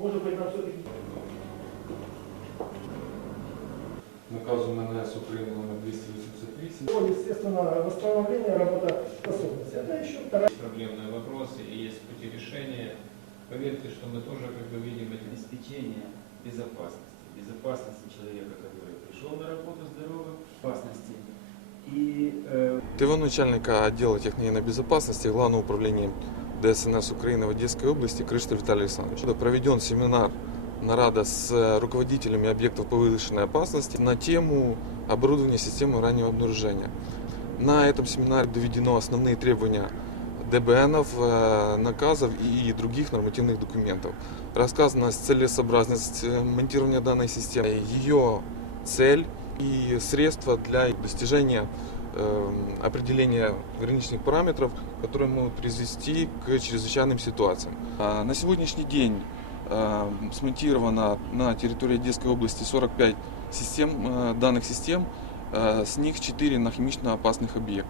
Может быть, нам все-таки Наказу МНС України номер 288. Ну, естественно, восстановление работоспособности. Это еще вторая Есть проблемные вопросы и есть пути решения. Поверьте, что мы тоже как бы видим эти обеспечение безопасности. Безопасности человека, который пришел на работу здоровым, безопасности. И э, ТВ начальника отдела техногенной безопасности Главного управления ДСНС Украины в Одесской области Крышта Виталий Александрович. Проведен семинар нарада с руководителями объектов повышенной опасности на тему оборудования системы раннего обнаружения. На этом семинаре доведено основные требования ДБНов, э, наказов и других нормативных документов. Рассказана целесообразность э, монтирования данной системы, ее цель и средства для достижения э, определения граничных параметров, которые могут привести к чрезвычайным ситуациям. А На сегодняшний день э, смонтировано на территории Одесской области 45 систем, э, данных систем, э, с них 4 на химично опасных объектах.